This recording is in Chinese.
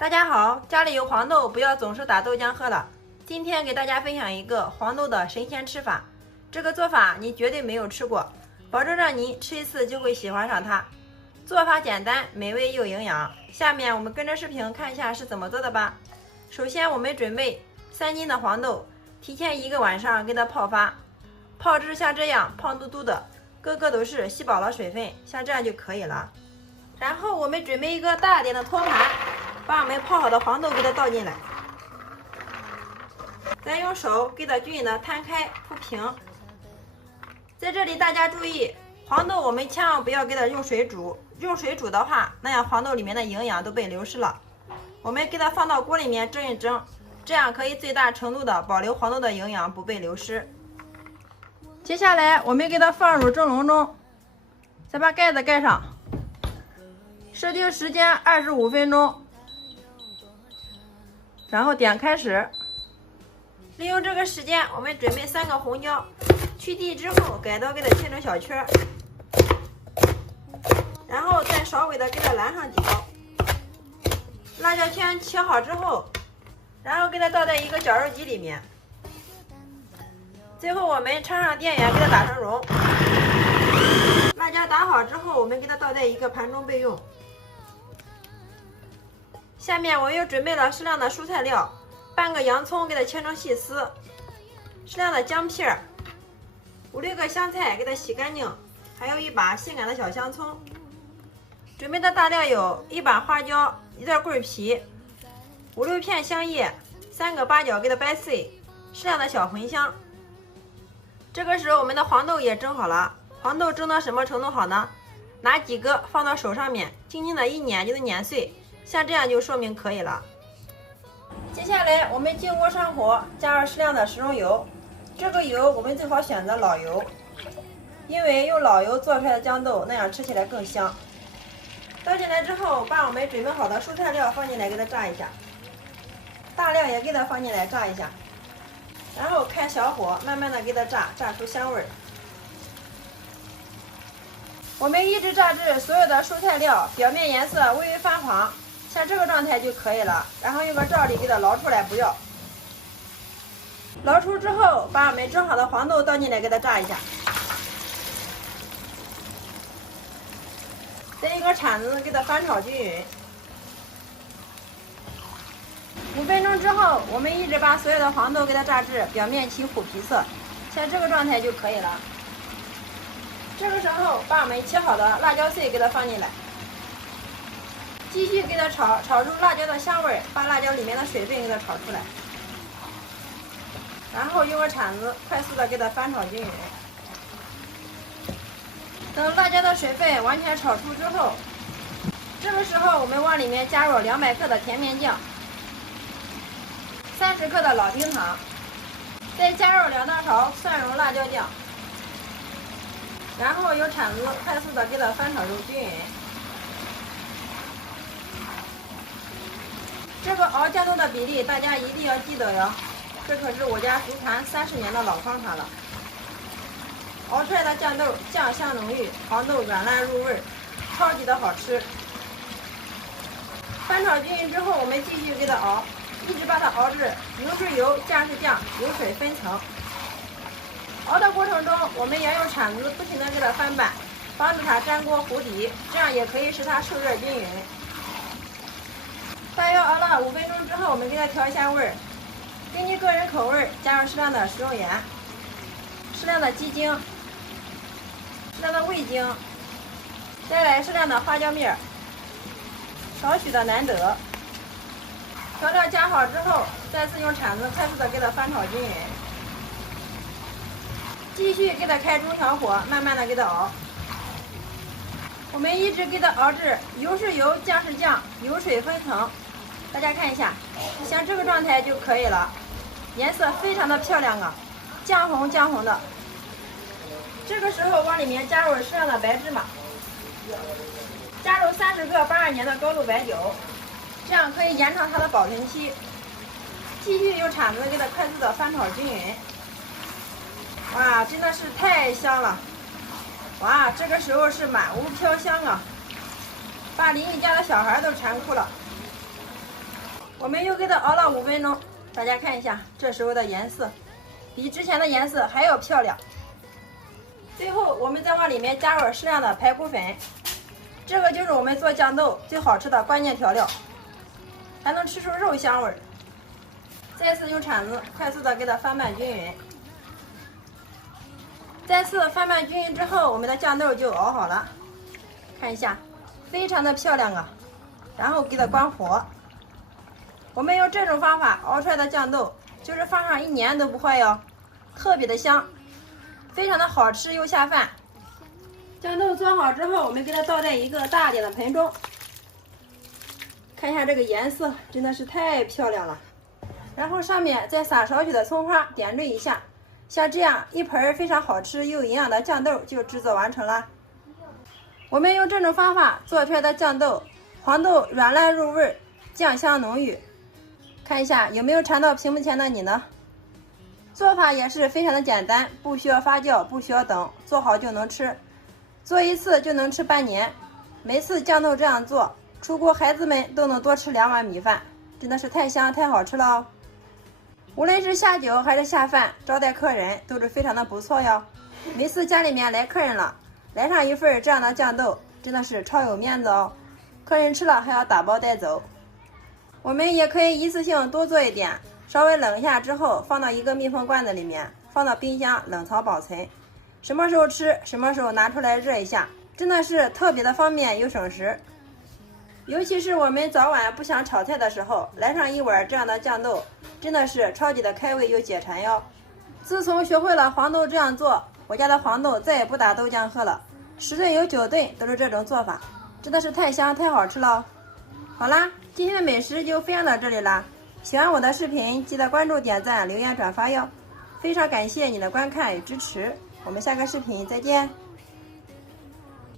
大家好，家里有黄豆，不要总是打豆浆喝了。今天给大家分享一个黄豆的神仙吃法，这个做法你绝对没有吃过，保证让你吃一次就会喜欢上它。做法简单，美味又营养。下面我们跟着视频看一下是怎么做的吧。首先我们准备3斤的黄豆，提前1个晚上给它泡发，泡至像这样胖嘟嘟的，个个都是吸饱了水分，像这样就可以了。然后我们准备一个大点的托盘，把我们泡好的黄豆给它倒进来，再用手给它均匀的摊开铺平。在这里大家注意，黄豆我们千万不要给它用水煮，用水煮的话，那样黄豆里面的营养都被流失了。我们给它放到锅里面蒸一蒸，这样可以最大程度的保留黄豆的营养不被流失。接下来我们给它放入蒸笼中，再把盖子盖上，设定时间25分钟，然后点开始。利用这个时间，我们准备3个红椒，去蒂之后改刀给它切成小圈，然后再稍微的给它拦上几刀。辣椒圈切好之后，然后给它倒在一个绞肉机里面。最后我们插上电源给它打成蓉。辣椒打好之后，我们给它倒在一个盘中备用。下面我又准备了适量的蔬菜料，半个洋葱给它切成细丝，适量的姜片，5、6个香菜给它洗干净，还有一把性感的小香葱。准备的大料有1把花椒、1段桂皮、5、6片香叶、3个八角给它掰碎，适量的小茴香。这个时候我们的黄豆也蒸好了，黄豆蒸到什么程度好呢？拿几个放到手上面，轻轻的一碾就能碾碎，像这样就说明可以了。接下来我们进锅上火，加入适量的食用油，这个油我们最好选择老油，因为用老油做出来的豇豆那样吃起来更香。倒进来之后，把我们准备好的蔬菜料放进来给它炸一下，大料也给它放进来炸一下，然后开小火慢慢的给它炸，炸出香味儿。我们一直炸至所有的蔬菜料表面颜色微微泛黄，像这个状态就可以了。然后用个罩里给它捞出来，不要捞出之后，把我们蒸好的黄豆倒进来给它炸一下，再用个铲子给它翻炒均匀。5分钟之后，我们一直把所有的黄豆给它炸至表面起虎皮色，像这个状态就可以了。这个时候，把我们切好的辣椒碎给它放进来，继续给它炒，炒出辣椒的香味，把辣椒里面的水分给它炒出来。然后用个铲子快速的给它翻炒均匀。等辣椒的水分完全炒出之后，这个时候我们往里面加入200克的甜面酱，30克的老冰糖，再加入2大勺蒜蓉辣椒酱，然后用铲子快速的给它翻炒均匀。这个熬豇豆的比例大家一定要记得哟，这可是我家祖传30年的老方法了。熬出来的豇豆酱香浓郁，黄豆软烂入味，超级的好吃。翻炒均匀之后，我们继续给它熬，一直把它熬至油是油，酱是酱，油水分层。熬的过程中，我们要用铲子不停的给它翻拌，防止它粘锅糊底，这样也可以使它受热均匀。大约熬了5分钟之后，我们给它调一下味儿，根据个人口味加入适量的食用盐、适量的鸡精、适量的味精，再来适量的花椒面，少许的南德。调料加好之后，再次用铲子快速的给它翻炒均匀，继续给它开中小火，慢慢的给它熬。我们一直给它熬至油是油，酱是酱，油水分层。大家看一下，像这个状态就可以了，颜色非常的漂亮啊，酱红酱红的。这个时候往里面加入适量的白芝麻，加入30个82年的高度白酒，这样可以延长它的保存期。继续用铲子给它快速的翻炒均匀。哇，真的是太香了！哇，这个时候是满屋飘香啊，把邻居家的小孩都馋哭了。我们又给它熬了5分钟，大家看一下，这时候的颜色比之前的颜色还要漂亮。最后，我们再往里面加入适量的排骨粉，这个就是我们做酱豆最好吃的关键调料，还能吃出肉香味儿。再次用铲子快速的给它翻拌均匀。再次翻拌均匀之后，我们的酱豆就熬好了，看一下，非常的漂亮啊。然后给它关火。我们用这种方法熬出来的酱豆，就是放上1年都不坏哟，特别的香，非常的好吃又下饭。酱豆做好之后，我们给它倒在一个大点的盆中，看一下这个颜色真的是太漂亮了。然后上面再撒少许的葱花，点缀一下，像这样一盆非常好吃又营养的酱豆就制作完成了。我们用这种方法做出来的酱豆，黄豆软烂入味，酱香浓郁。看一下有没有馋到屏幕前的你呢？做法也是非常的简单，不需要发酵，不需要等，做好就能吃，做一次就能吃半年。每次酱豆这样做，出国孩子们都能多吃2碗米饭，真的是太香太好吃了哦。无论是下酒还是下饭，招待客人都是非常的不错哟。每次家里面来客人了，来上一份这样的酱豆，真的是超有面子哦。客人吃了还要打包带走。我们也可以一次性多做一点，稍微冷一下之后放到一个密封罐子里面，放到冰箱冷藏保存，什么时候吃什么时候拿出来热一下，真的是特别的方便又省时。尤其是我们早晚不想炒菜的时候，来上一碗这样的酱豆，真的是超级的开胃又解馋哟。自从学会了黄豆这样做，我家的黄豆再也不打豆浆喝了，10顿有9顿都是这种做法，真的是太香太好吃了。好啦，今天的美食就分享到这里啦。喜欢我的视频，记得关注、点赞、留言、转发哟。非常感谢你的观看与支持，我们下个视频再见。